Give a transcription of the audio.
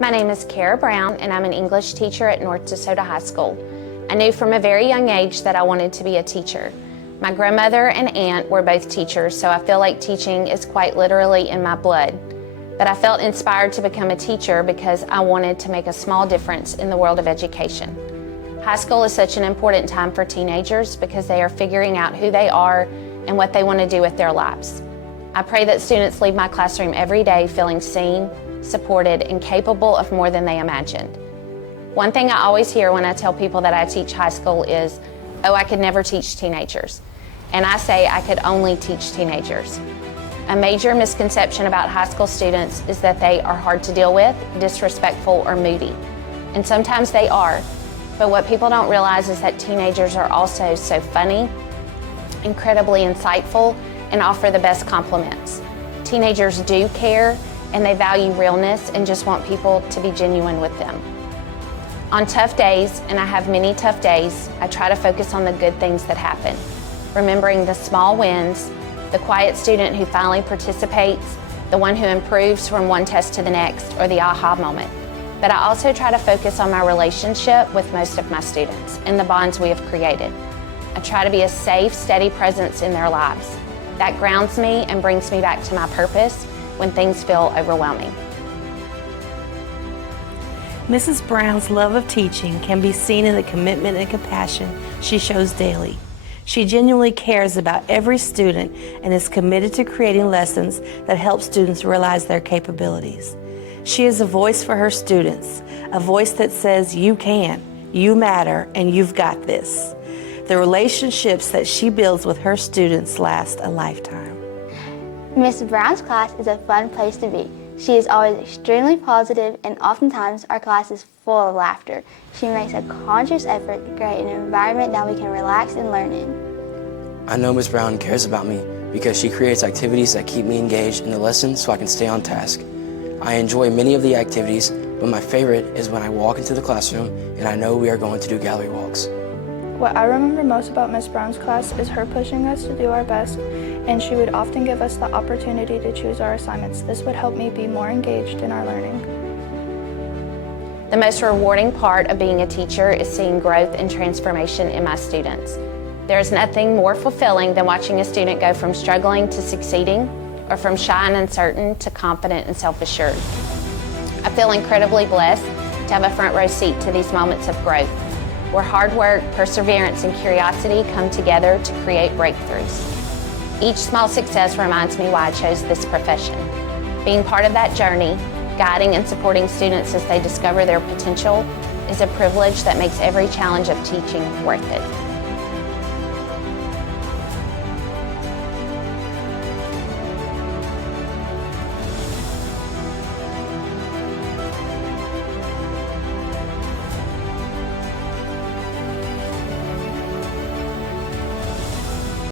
My name is Kara Brown, and I'm an English teacher at North DeSoto High School. I knew from a very young age that I wanted to be a teacher. My grandmother and aunt were both teachers, so I feel like teaching is quite literally in my blood. But I felt inspired to become a teacher because I wanted to make a small difference in the world of education. High school is such an important time for teenagers because they are figuring out who they are and what they want to do with their lives. I pray that students leave my classroom every day feeling seen, supported, and capable of more than they imagined. One thing I always hear when I tell people that I teach high school is, "Oh, I could never teach teenagers." And I say I could only teach teenagers. A major misconception about high school students is that they are hard to deal with, disrespectful, or moody. And sometimes they are, but what people don't realize is that teenagers are also so funny, incredibly insightful, and offer the best compliments. Teenagers do care, and they value realness and just want people to be genuine with them. On tough days, and I have many tough days, I try to focus on the good things that happen, remembering the small wins, the quiet student who finally participates, the one who improves from one test to the next, or the aha moment. But I also try to focus on my relationship with most of my students and the bonds we have created. I try to be a safe, steady presence in their lives. That grounds me and brings me back to my purpose when things feel overwhelming. Mrs. Brown's love of teaching can be seen in the commitment and compassion she shows daily. She genuinely cares about every student and is committed to creating lessons that help students realize their capabilities. She is a voice for her students, a voice that says you can, you matter, and you've got this. The relationships that she builds with her students last a lifetime. Miss Brown's class is a fun place to be. She is always extremely positive, and oftentimes our class is full of laughter. She makes a conscious effort to create an environment that we can relax and learn in. I know Miss Brown cares about me because she creates activities that keep me engaged in the lessons so I can stay on task. I enjoy many of the activities, but my favorite is when I walk into the classroom and I know we are going to do gallery walks. What I remember most about Miss Brown's class is her pushing us to do our best, and she would often give us the opportunity to choose our assignments. This would help me be more engaged in our learning. The most rewarding part of being a teacher is seeing growth and transformation in my students. There is nothing more fulfilling than watching a student go from struggling to succeeding, or from shy and uncertain to confident and self-assured. I feel incredibly blessed to have a front row seat to these moments of growth, where hard work, perseverance, and curiosity come together to create breakthroughs. Each small success reminds me why I chose this profession. Being part of that journey, guiding and supporting students as they discover their potential, is a privilege that makes every challenge of teaching worth it.